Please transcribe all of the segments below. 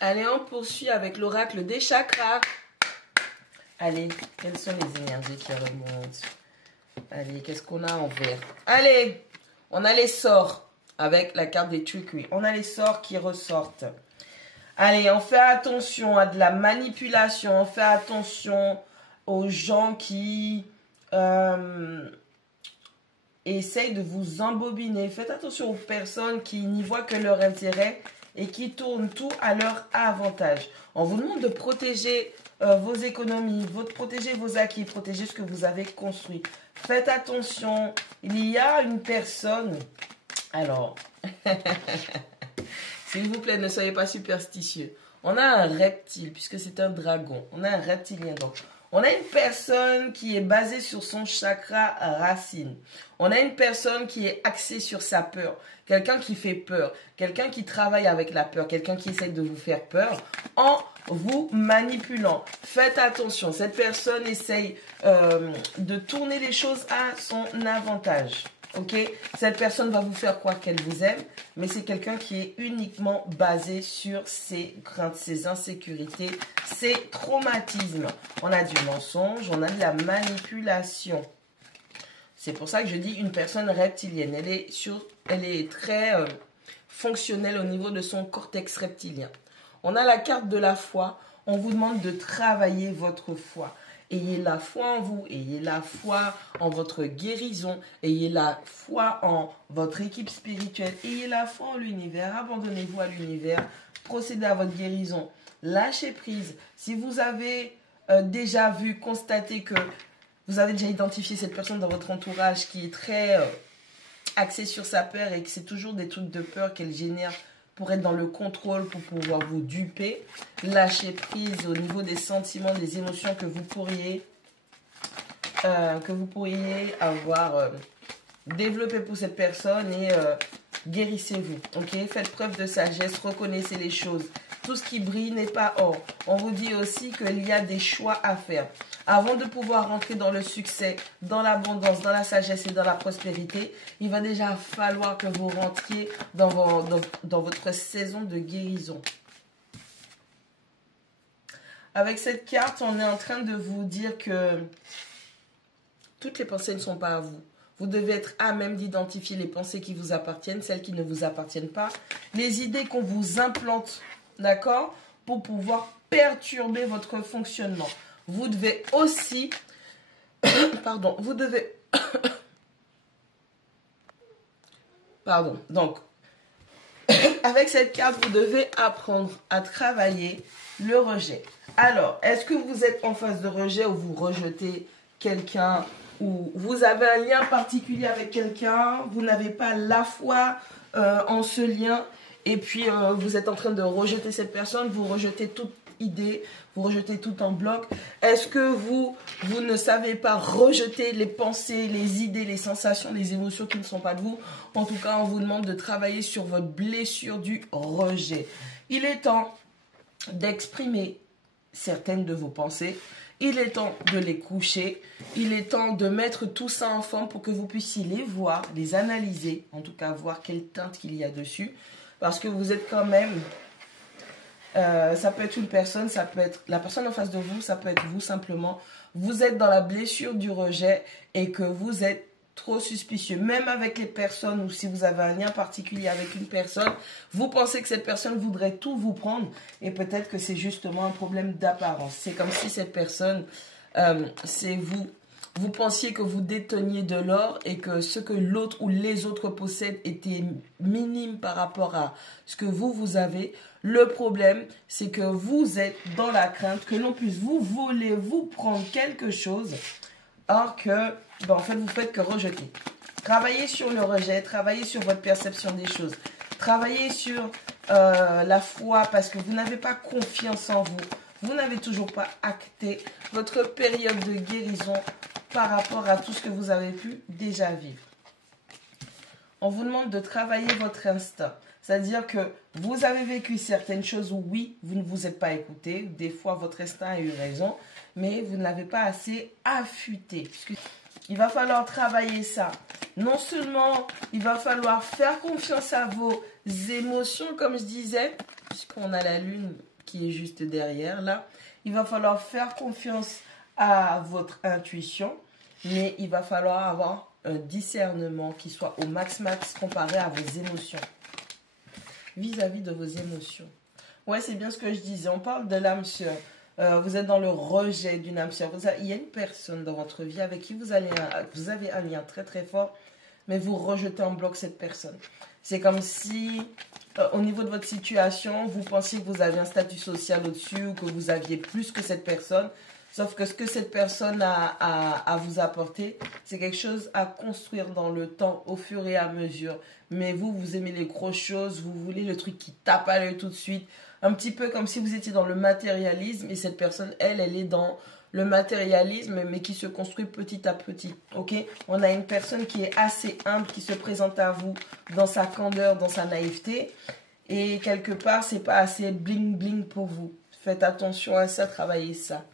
Allez, on poursuit avec l'oracle des chakras. Allez, quelles sont les énergies qui remontent? Allez, qu'est-ce qu'on a en vert? Allez, on a les sorts avec la carte des trickery. On a les sorts qui ressortent. Allez, on fait attention à de la manipulation. On fait attention aux gens qui essayent de vous embobiner. Faites attention aux personnes qui n'y voient que leur intérêt et qui tournent tout à leur avantage. On vous demande de protéger vos économies, protéger vos acquis, protéger ce que vous avez construit. Faites attention, il y a une personne... Alors, s'il vous plaît, ne soyez pas superstitieux. On a un reptile, puisque c'est un dragon. On a un reptilien, donc... On a une personne qui est basée sur son chakra racine. On a une personne qui est axée sur sa peur. Quelqu'un qui fait peur. Quelqu'un qui travaille avec la peur. Quelqu'un qui essaie de vous faire peur en vous manipulant. Faites attention. Cette personne essaye de tourner les choses à son avantage. Ok, cette personne va vous faire croire qu'elle vous aime, mais c'est quelqu'un qui est uniquement basé sur ses craintes, ses insécurités, ses traumatismes. On a du mensonge, on a de la manipulation. C'est pour ça que je dis une personne reptilienne. Elle est très fonctionnelle au niveau de son cortex reptilien. On a la carte de la foi. On vous demande de travailler votre foi. Ayez la foi en vous, ayez la foi en votre guérison, ayez la foi en votre équipe spirituelle, ayez la foi en l'univers, abandonnez-vous à l'univers, procédez à votre guérison, lâchez prise. Si vous avez déjà vu, constaté que vous avez déjà identifié cette personne dans votre entourage qui est très axée sur sa peur et que c'est toujours des trucs de peur qu'elle génère pour être dans le contrôle, pour pouvoir vous duper. Lâchez prise au niveau des sentiments, des émotions que vous pourriez avoir développé pour cette personne et guérissez-vous. Ok, faites preuve de sagesse, reconnaissez les choses. Tout ce qui brille n'est pas or. On vous dit aussi qu'il y a des choix à faire. Avant de pouvoir rentrer dans le succès, dans l'abondance, dans la sagesse et dans la prospérité, il va déjà falloir que vous rentriez dans votre saison de guérison. Avec cette carte, on est en train de vous dire que toutes les pensées ne sont pas à vous. Vous devez être à même d'identifier les pensées qui vous appartiennent, celles qui ne vous appartiennent pas, les idées qu'on vous implante, d'accord, pour pouvoir perturber votre fonctionnement. Vous devez aussi, pardon, vous devez, pardon, donc, avec cette carte, vous devez apprendre à travailler le rejet. Alors, est-ce que vous êtes en phase de rejet ou vous rejetez quelqu'un ou vous avez un lien particulier avec quelqu'un, vous n'avez pas la foi en ce lien et puis vous êtes en train de rejeter cette personne, vous rejetez toute idée, vous rejetez tout en bloc. Est-ce que vous ne savez pas rejeter les pensées, les idées, les sensations, les émotions qui ne sont pas de vous? En tout cas, on vous demande de travailler sur votre blessure du rejet. Il est temps d'exprimer certaines de vos pensées. Il est temps de les coucher. Il est temps de mettre tout ça en forme pour que vous puissiez les voir, les analyser, en tout cas voir quelle teinte qu'il y a dessus. Parce que vous êtes quand même... ça peut être une personne, ça peut être la personne en face de vous, ça peut être vous simplement. Vous êtes dans la blessure du rejet et que vous êtes trop suspicieux. Même avec les personnes ou si vous avez un lien particulier avec une personne, vous pensez que cette personne voudrait tout vous prendre et peut-être que c'est justement un problème d'apparence. C'est comme si cette personne, c'est vous. Vous pensiez que vous déteniez de l'or et que ce que l'autre ou les autres possèdent était minime par rapport à ce que vous avez. Le problème, c'est que vous êtes dans la crainte que l'on puisse vous voler, vous prendre quelque chose, or que, en fait, vous faites que rejeter. Travaillez sur le rejet, travaillez sur votre perception des choses, travaillez sur la foi parce que vous n'avez pas confiance en vous. Vous n'avez toujours pas acté votre période de guérison par rapport à tout ce que vous avez pu déjà vivre. On vous demande de travailler votre instinct. C'est-à-dire que vous avez vécu certaines choses où oui, vous ne vous êtes pas écouté. Des fois, votre instinct a eu raison, mais vous ne l'avez pas assez affûté. Il va falloir travailler ça. Non seulement, il va falloir faire confiance à vos émotions, comme je disais, puisqu'on a la lune qui est juste derrière, là, il va falloir faire confiance à votre intuition, mais il va falloir avoir un discernement qui soit au max comparé à vos émotions. Vis-à-vis de vos émotions. Ouais, c'est bien ce que je disais. On parle de l'âme sœur. Vous êtes dans le rejet d'une âme sœur. Il y a une personne dans votre vie avec qui vous avez un lien très très fort, mais vous rejetez en bloc cette personne. C'est comme si, au niveau de votre situation, vous pensiez que vous aviez un statut social au-dessus ou que vous aviez plus que cette personne. Sauf que ce que cette personne a à vous apporter, c'est quelque chose à construire dans le temps, au fur et à mesure. Mais vous, vous aimez les grosses choses, vous voulez le truc qui tape à l'œil tout de suite. Un petit peu comme si vous étiez dans le matérialisme et cette personne, elle est dans le matérialisme, mais qui se construit petit à petit. Ok? On a une personne qui est assez humble, qui se présente à vous dans sa candeur, dans sa naïveté. Et quelque part, c'est pas assez bling bling pour vous. Faites attention à ça, travaillez ça.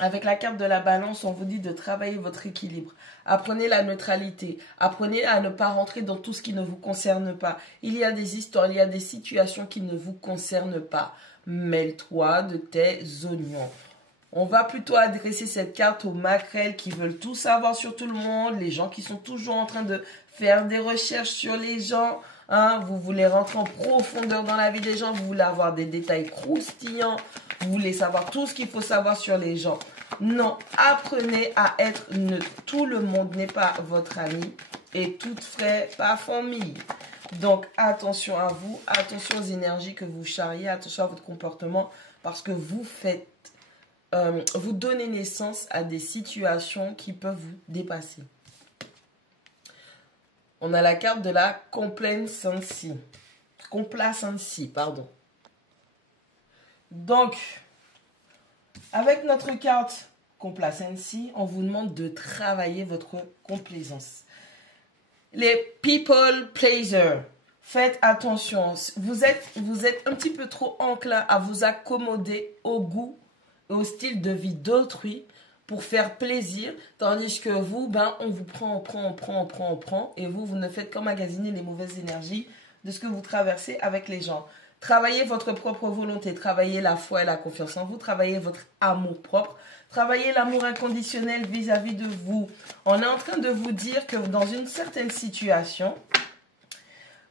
Avec la carte de la balance, on vous dit de travailler votre équilibre. Apprenez la neutralité. Apprenez à ne pas rentrer dans tout ce qui ne vous concerne pas. Il y a des histoires, il y a des situations qui ne vous concernent pas. Mêle-toi de tes oignons. On va plutôt adresser cette carte aux maquerelles qui veulent tout savoir sur tout le monde. Les gens qui sont toujours en train de faire des recherches sur les gens. Hein, vous voulez rentrer en profondeur dans la vie des gens. Vous voulez avoir des détails croustillants. Vous voulez savoir tout ce qu'il faut savoir sur les gens. Non, apprenez à être neutre. Tout le monde n'est pas votre ami et tout frais pas famille. Donc, attention à vous, attention aux énergies que vous charriez, attention à votre comportement parce que vous vous donnez naissance à des situations qui peuvent vous dépasser. On a la carte de la complacency. Complacency, pardon. Donc, avec notre carte complacency, on vous demande de travailler votre complaisance. Les people pleasers, faites attention. Vous êtes un petit peu trop enclin à vous accommoder au goût et au style de vie d'autrui pour faire plaisir, tandis que vous, on vous on prend, et vous ne faites qu'emmagasiner les mauvaises énergies de ce que vous traversez avec les gens. Travaillez votre propre volonté, travaillez la foi et la confiance en vous, travaillez votre amour propre, travaillez l'amour inconditionnel vis-à-vis de vous. On est en train de vous dire que dans une certaine situation,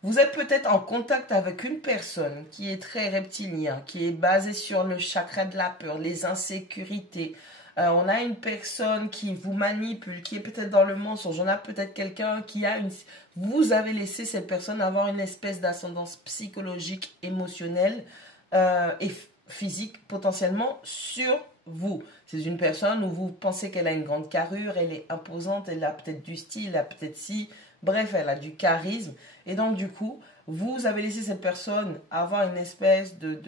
vous êtes peut-être en contact avec une personne qui est très reptilien, qui est basée sur le chakra de la peur, les insécurités. On a une personne qui vous manipule, qui est peut-être dans le mensonge. On a peut-être quelqu'un qui a une... Vous avez laissé cette personne avoir une espèce d'ascendance psychologique, émotionnelle et physique potentiellement sur vous. C'est une personne où vous pensez qu'elle a une grande carrure, elle est imposante, elle a peut-être du style, elle a peut-être si... Bref, elle a du charisme. Et donc, du coup, vous avez laissé cette personne avoir une espèce de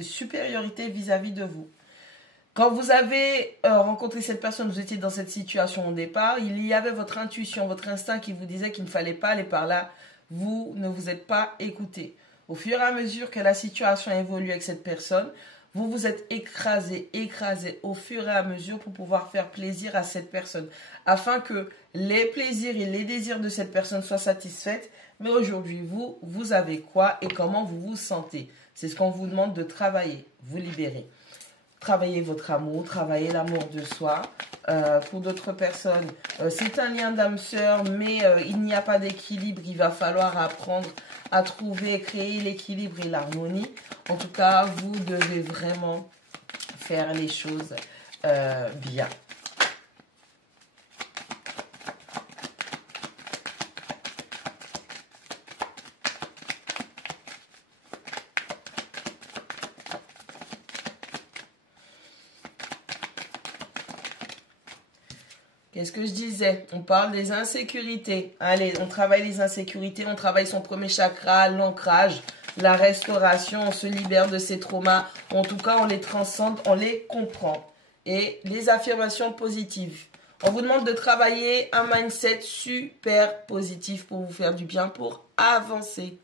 supériorité vis-à-vis de vous. Quand vous avez rencontré cette personne, vous étiez dans cette situation au départ, il y avait votre intuition, votre instinct qui vous disait qu'il ne fallait pas aller par là. Vous ne vous êtes pas écouté. Au fur et à mesure que la situation évolue avec cette personne, vous vous êtes écrasé au fur et à mesure pour pouvoir faire plaisir à cette personne, afin que les plaisirs et les désirs de cette personne soient satisfaits. Mais aujourd'hui, vous avez quoi et comment vous vous sentez? C'est ce qu'on vous demande de travailler, vous libérer. Travaillez votre amour, travaillez l'amour de soi. Pour d'autres personnes, c'est un lien d'âme sœur, mais il n'y a pas d'équilibre. Il va falloir apprendre à trouver, créer l'équilibre et l'harmonie. En tout cas, vous devez vraiment faire les choses bien. Qu'est-ce que je disais? On parle des insécurités. Allez, on travaille les insécurités, on travaille son premier chakra, l'ancrage, la restauration, on se libère de ses traumas. En tout cas, on les transcende, on les comprend. Et les affirmations positives. On vous demande de travailler un mindset super positif pour vous faire du bien, pour avancer.